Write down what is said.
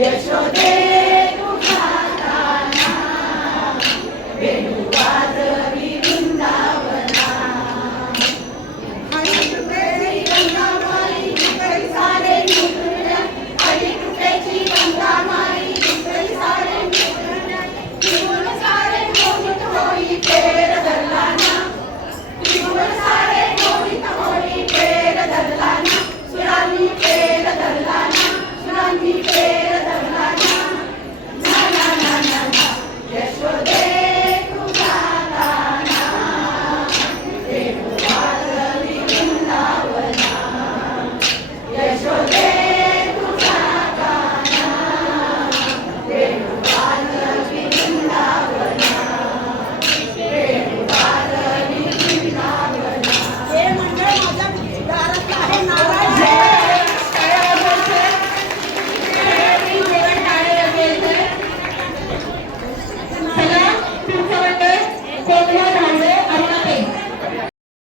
Get your day.